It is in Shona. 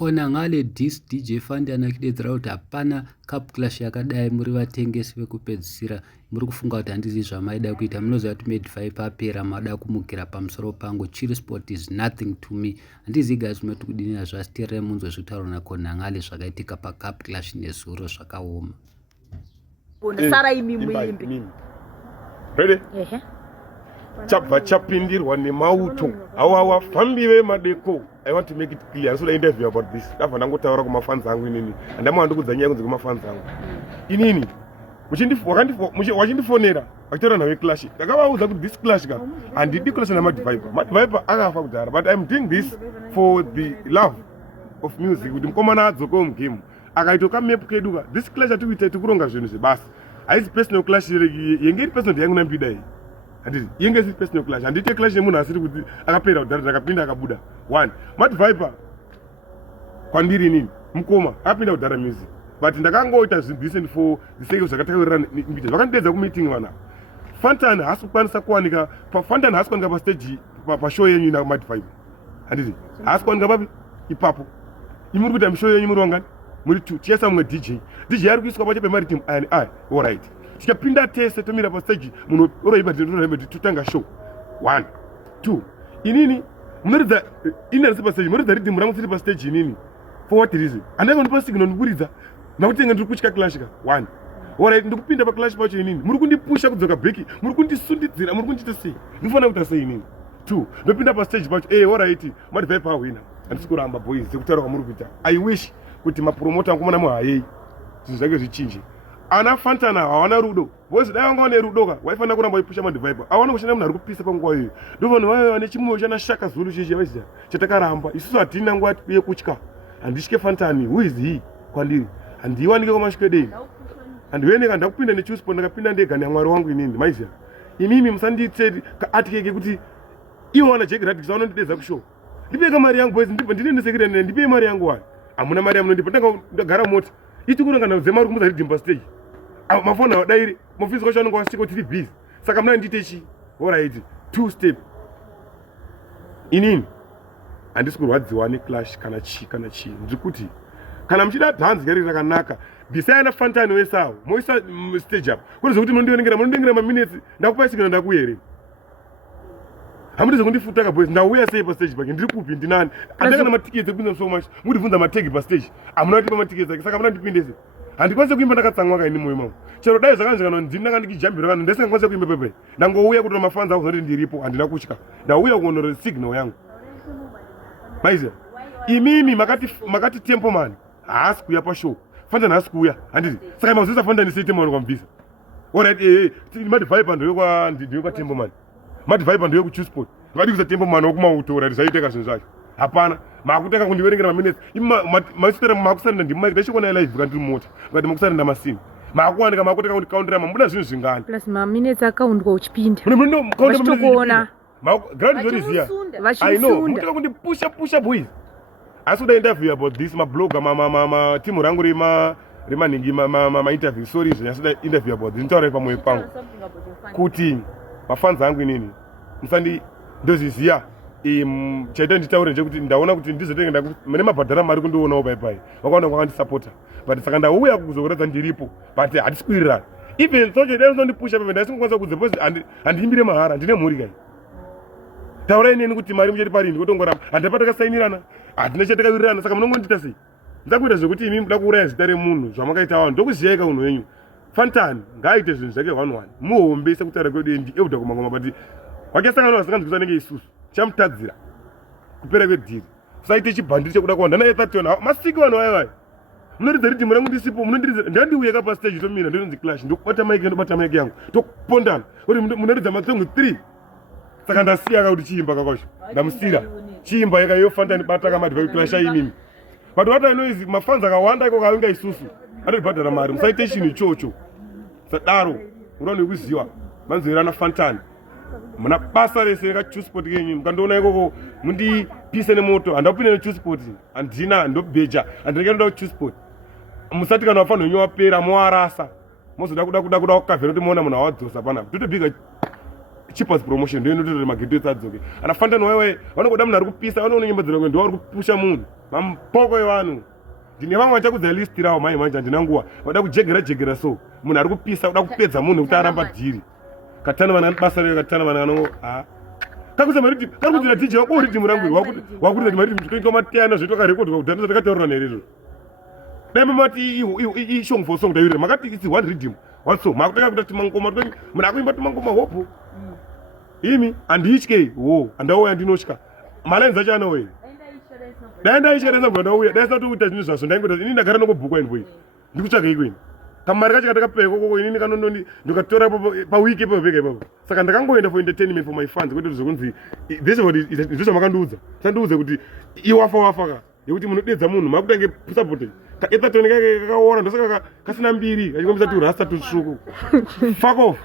kona ngale DJ Fund anakidedzera kuti hapana cup clash yakadai muri vatengesi vekupedzisira muri kufunga kuti handizi zvamaida kuita munoziva kuti Made5 papera mada kumukira pamusoro pangu Chill Sport is nothing to me handizi guys munoti kudinira zvasiterere munzwe zvitaurwa nakona ngale zvakaitika pacup clash nezuro zvakaoma Sara imimbi ready chabva chapindirwa nemauto awawa fambiwe madeko. I want to make it clear so the interview about this ndabva ndangotaura kumafans angu inini andamwa ndikudzanyaya kunze kumafans angu inini wachindifonera achitaura nawe clash ndakavaudza kuti this clash ka handidi clash naMad5 akafa kudhara but I'm doing this for the love of music kuti mukomana adzokewo mugame akaitoka map keduka this clash atikuita tikuronga zvinhu zvebasa haisi personal clash yenge iri personal yangu nambida iyi handiti yenge iri personal clash handite clash yemunhu asiri kuti akapera kudhara ndakapinda akabuda one Mad5 kwandiri inini mukoma akapinda kudhara music but ndakangoita decent for the sake of zvakataurira mbita zvakandidedza kumeeting vana Fantan haasi kukwanisa kuwanika Fantan haasi kuwanika pastage pashow yenyu naMad5 handiti haasi kuwanika papi ipapo imuri kuita mishow yenyu muri wangani muri 2 tiesa mumwe DJ ari kuiswa pache pemari team ayani all right tikapinda tese tomira pastage munhu oroipa totanga show 1 2 inini munoridza inarisi pastage munoridza rhythm rangu siri pastage inini for what reason andanga ndipa signal ndiburidza nakutenga ndiri kuchika clash ka 1 alright ndikupinda pa clash pacho inini muri kundipusha kudzoka beki muri kundisundidzira muri kundiita sei ndifana kuita sei inini 2 ndopinda pa stage pacho alright Mad5 awina andisikuramba boys sekutaura kwamuri kuita I wish kuti mapromoter angu mona muhayei zvinhu zvake zvichinje ana Fantana hawana rudo boys dai vanga vane rudo ka waifana kuramba ipusha Mad5 awana kushanda munhu ari kupisa panguva iyoyo ndovanhu vayo vane chimwe chana Shaka Zulu chichi vaziva chatakaramba isusu hatina nguva yekutya handisike Fantani who is he kwandiri handiwanike kwamashikwedei handiweneka ndakupinda neChill Sport ndakapinda ndega neamwari wangu inini maiziva imimi musanditseti kaatikeke kuti iwo wana Jack Radix vanondidedza kushow ndipeka mari yangu boys ndinendesekire ndipei mari yangu wayo hamuna mari yamunondipa ndagara mota iti kurangana zemari kumuza ridhimba stage mafoni awadairi mufisi kwacho anonga wasvika tiri busy saka muna ndite chi alright 2 step inini handisi kurwadziwa neclash kana chi ndikuti kana muchida dhanzi gari rakanaka bhisai ana Fantani wesawo moisa stage up kuti kuti munondingira maminutes ndakupa sigina ndakuyere hamudi kundifutaka boys ndauya sei pa stage pake ndiri kupi ndinani andakana matiketi ekupinda so much mudibvunza mategi pa stage amuna kuti pa matiketi ake saka muna ndipindese handikwanise kuimba ndakatsamwaka ini moyo mangu chero dai zvakanzvikana ndini ndakandikijambira vanhu ndisingakwanise kuimba pepe ndangouya kuti mafans ako zoti ndiripo handina kutya ndauya kuonora signal yangu maiziva imimi makati tempo man haasi kuuya pashow Fantani haasi kuuya handiti saka mazoisa Fantani sei tempo man kwambisa alright Mad5 ndiwe kwa tempo man Mad5 ndiwe ku Chill Sport ngadi kuza tempo man wokumauto alright zvaiteka zvinhu zvacho hapana makutaka kundiverengera maminutes maisitera makusarenda ndimike ndachikona live kandi mota ngati makusarenda masini makuwanika makutaka kuti countera mamuda zvinhu zvingani plus maminutes akaundwa uchipinda vachitokuona grand zoriziya I know mutaka kundipusha boys asi kuda interview about this mablogger timu rangu rimaningi interview sorry zvasida interview about this ntaura pamwe pangu kuti mafans angu inini musandi ndoziziya chaita nditaure nje ndaona kuti ndizotenga mune mabhadhara mari kundionawo paipai vakaona kwakandisapota but saka ndauya kuzokuratidza ndiripo but hatisi kuwirirana even socho dai uzondipusha pepe ndaisingakwanisa kudze because handiimbire mahara ndine mhuri kai taurai neni kuti mari muchati parindi kotongoramba handapa takasainirana hatina chatakawirirana saka munongondiita sei ndakuita zvekuti imi muda kuuraya zita remunhu zvamakaita vanhu ndokuziyayika unhu wenyu Fantani ngaaite zvinhu zvake 1-1 muhombe sekutaura kwedu endi euda kumangoma but wakasangana vasinganzwisa nenge isusu chamutadzira kupera kwedhiri kusaite chibhandiri chekuda kuwanda naye 31 masiki vanhu vayo vayo munoridza ridhimu rangu ndisipo ndandiuyeka pastage tomira ndinonzi clash ndokubata maiki yangu tokupondana kuti munoridza masongo 3 saka ndasiyaka kuti chiimba kakwacho ndamusira chiimba yakayo Fantani bata kaMad5 clash aimimi but what I know is mafans akawanda iko kavinga isusu anobhadhara mari musaite chinhu ichocho sadaro urano kuziva manzoirana Fantani muna basa rese kaChill Sport kenyu mukandoona ikoko mundipise nemoto handapinda neChill Sport handina ndobheja handingaenda kuChill Sport musati kana wafanira wenyu wapera moarasa mozoda kuda kukavhera kuti moona munhu awadzosa panapa totobhiga cheapest promotion ndio inototora mageto adzoke anafanana wewe vanogoda munhu ari kupisa vanoona nyimbo dzino ndio ari kupusha munhu mampoko evanhu ndine vamwe vachakudza list rawo mai manje handina nguva vada kujegera so munhu ari kupisa uda kupedza munhu kuti aramba dhiri katana vana basa reo katana vana vanongo kakuza mariti kakudzira DJ wako rhythm rangu wakuti mariti kutoita matiyana zvitoka record kuti ndati takataura nerero dai mati I song for song dai makati it's one rhythm also makutaka kuti mangoma kuti munhu akuimba mangoma hopo imi anditye wo andauya ndinotya malenza chana we daenda ishereza bwana uya daisa tu kuti zvinhu zvaso ndaingota ini ndagara nokubhuku and boy ndikutsvaga ikweni kamari kacho katakapeka koko inini kanondoni ndikatora pa week ipo vega ipo saka ndakangoenda for entertainment for my fans kuti zvokunzi this what ndizvo makanduudza sanduudza kuti iwafa ka yekuti munodedza munhu makutange support ka ethatoni kake kakaona ndosaka kasina mbiri kachikombisa tu rasta tu tsvuku fuck off